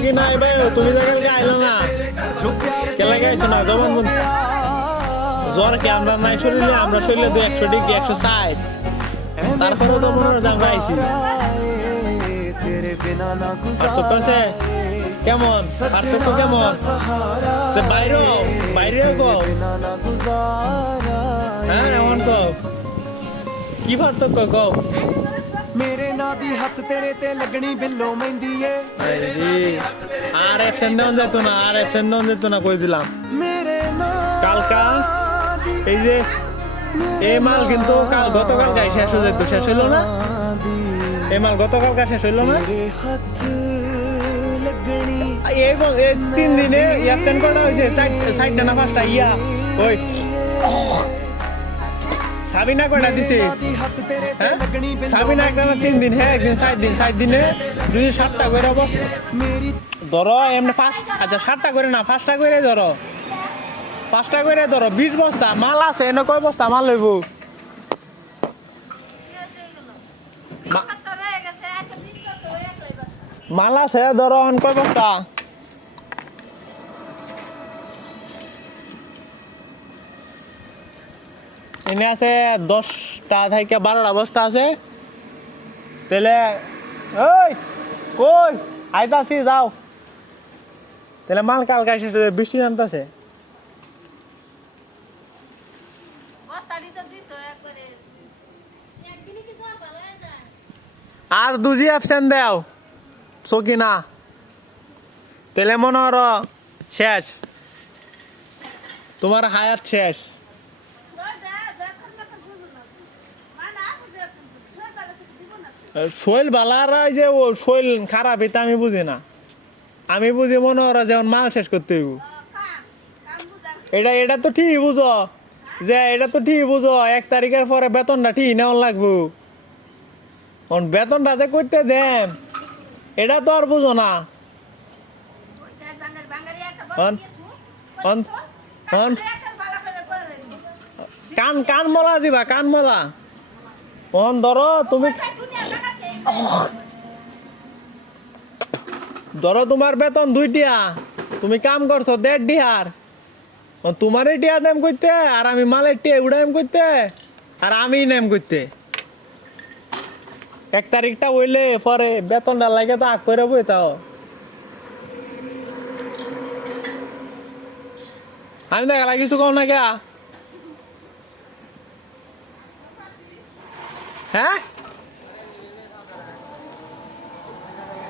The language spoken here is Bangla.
সকি নাই ভাই তুমি তো কালকে আইলো না কে লাগে আইছো না জবান জ্বর কি আমরা নাই শরীরে আমরা শরীরে 100 ডিগ্রি 160 তারপরে তো মনে হয় আমরা আইছি পার্থক্য আছে কেমন পার্থক্য কেমন বাইরে বাইরে গো হ্যাঁ এমন গো কি পার্থক্য গো मेरे ना दी हथ तेरे ते लगनी बिल्लो मेहंदी है আর এফএন দেন দিত না কই দিলাম मेरे ना কালকা এই যে এই মাল কিন্তু কাল গতকাল গাই শেষ হয়ে যেত শেষ হইলো না এই মাল গতকাল গাই শেষ হইলো না तेरे हथ लगनी এই 3 দিনে এফএন করা হয়েছে 4টা না 5টা ইয়া ওই সাবিনা কয়টা দিছে সাবিনা একটা 3 দিন হ্যাঁ একদিন 4 দিনে যদি 7টা করে অবস্থা ধরো এমনি 5 আচ্ছা 7টা করে না 5টা করে ধরো 5টা করে ধরো 20 বস্তা মাল আছে এনে কয় বস্তা মাল লইব মাল আছে ধরো অন কয় বস্তা এনে আছে 10টা থেকে 12টা বস্তা আছে তাহলে ওই কই আইতাছি যাও তাহলে মাল কালকে এসে বৃষ্টি নামতেছে আর দুজি অপশন দাও সকিনা তাহলে মনে হর শেষ তোমার হায়াত শেষ শৈল বালার যে ও শৈল খারাপ এটা আমি বুঝি না আমি বুঝি মনে হয় যেমন মাল শেষ করতে হইব এটা তো ঠিক বুঝো যে এটা তো ঠিক বুঝো 1 তারিখের পরে বেতনটা ঠিক নেওয়া লাগবো বেতনটা যে করতে দেন এটা তো আর বুঝো না কান মলা দিবা কান মলা ধরো তুমি ধরো তোমার বেতন 2 টিয়া তুমি কাম করছো 1.5 টিয়ার তোমার টিয়া নেম করতে আর আমি মালের টিয়া উড়াইম করতে আর আমি নেম করতে 1 তারিখটা হইলে পরে বেতনটা লাগে তো আগ করে বই তাও আমি দেখা কিছু কম না কে হ্যাঁ